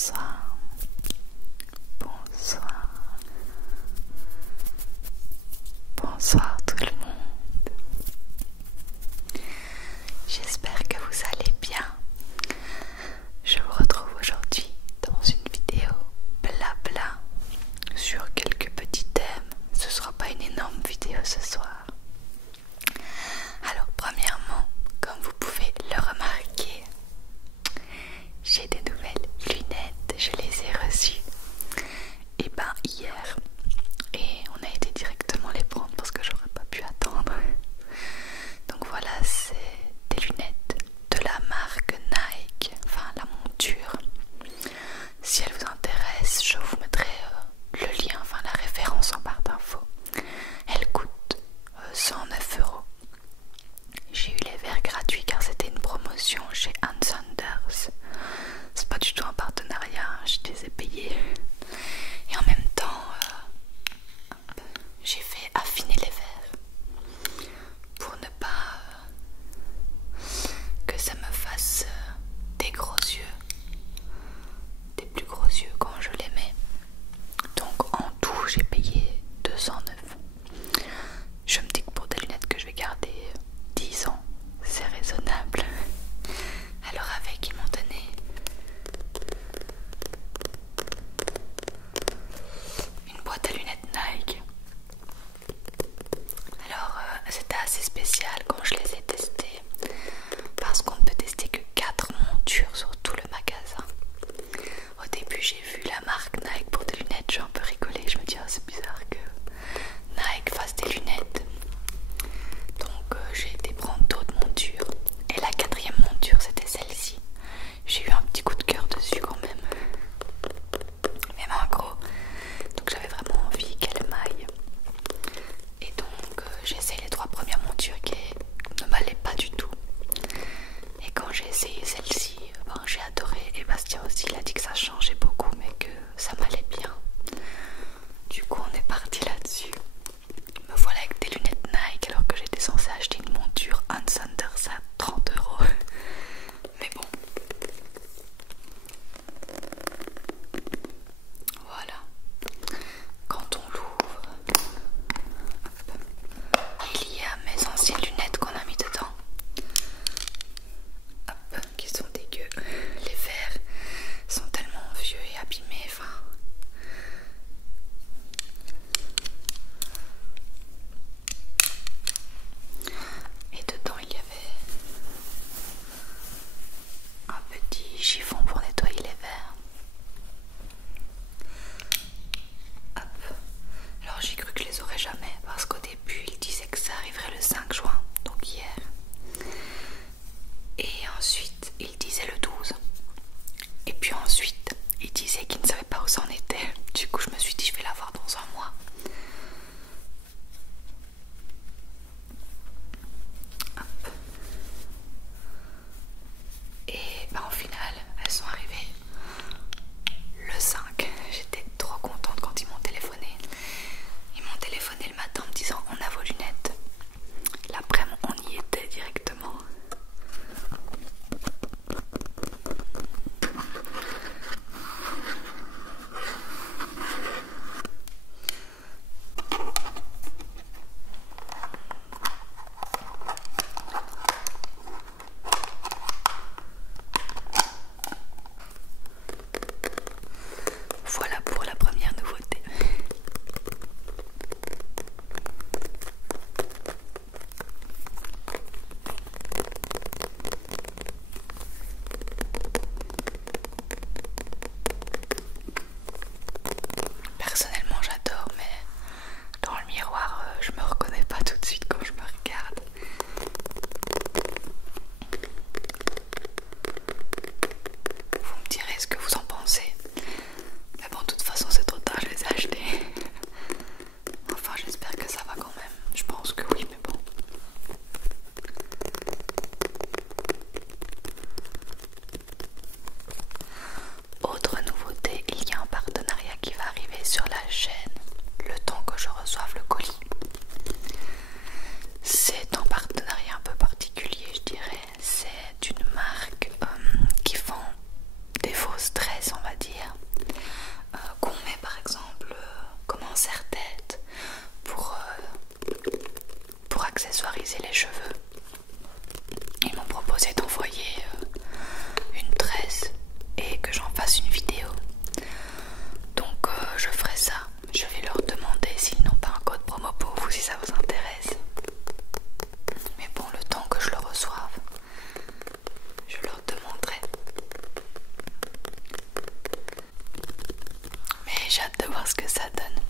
Bonsoir, bonsoir, bonsoir tout le monde. J'espère que vous allez bien. Je vous retrouve aujourd'hui dans une vidéo blabla sur quelques petits thèmes. Ce ne sera pas une énorme vidéo ce soir. Alors premièrement, comme vous pouvez le remarquer, j'ai des nouvelles lunettes, je les ai reçues hier et on a été directement les prendre parce que j'aurais pas pu attendre. Donc voilà, c'est des lunettes de la marque Nike, enfin la monture. Si elle vous intéresse, je vous mettrai le lien, enfin la référence en barre d'infos. Elle coûte 109 €. J'ai eu les verres gratuits car c'était une promotion chez Hans Sanders. C'est pas du tout un partenariat, je les ai payés. Et en même temps, j'ai fait affiner les verres pour ne pas que ça me fasse des gros yeux, des plus gros yeux quand je les mets. Donc en tout, j'ai payé 209. Je me dis que pour des lunettes que je vais garder 10 ans, c'est raisonnable. Alors avec, ils m'ont donné une boîte à lunettes Nike. Alors c'était assez spécial quand je les ai testées parce qu'on ne peut tester que 4 montures sur tout le magasin. Au début j'ai vu la marque Nike pour des lunettes, j'ai un peu rigolé, je me dis c'est bizarre que Nike fasse des lunettes. Donc j'ai été prendre d'autres montures et la 4e monture c'était celle-ci. J'ai eu un petit coup de cœur dessus quand même, même un gros. Donc j'avais vraiment envie qu'elle m'aille. Et donc j'ai essayé les 3 premières montures qui ne m'allaient pas du tout. Et quand j'ai essayé celle-ci, j'ai adoré. Et Bastien aussi, il a dit que ça changeait beaucoup mais que ça m'allait bien. Du coup on est parti là-dessus. Me voilà avec des lunettes Nike alors que j'étais censée acheter une monture Hans Sanders à 30 €. Mais bon. Voilà. Quand on l'ouvre, il y a mes anciennes lunettes qu'on a mis dedans. Hop, qui sont dégueux. Les verres sont tellement vieux et abîmés. Enfin. Et dedans il y avait un petit chiffon pour nettoyer les verres. Hop. Alors j'ai cru que je les aurais jamais parce qu'au début il disait que ça arriverait le 5 juin, donc hier. Et ensuite il disait le 12. Et puis ensuite il disait qu'il ne savait pas où ça en était. Du coup je me suis dit je vais l'avoir dans un mois. Hop. Et au final elles voir ce que ça donne.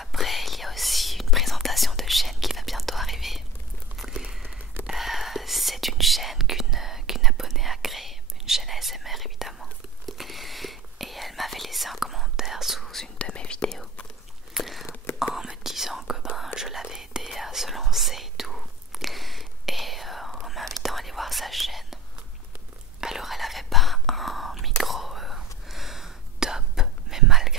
Après, il y a aussi une présentation de chaîne qui va bientôt arriver. C'est une chaîne qu'une abonnée a créée, une chaîne ASMR évidemment. Et elle m'avait laissé un commentaire sous une de mes vidéos en me disant que je l'avais aidé à se lancer et tout, et en m'invitant à aller voir sa chaîne. Alors elle avait pas un micro top, mais malgré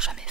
jamais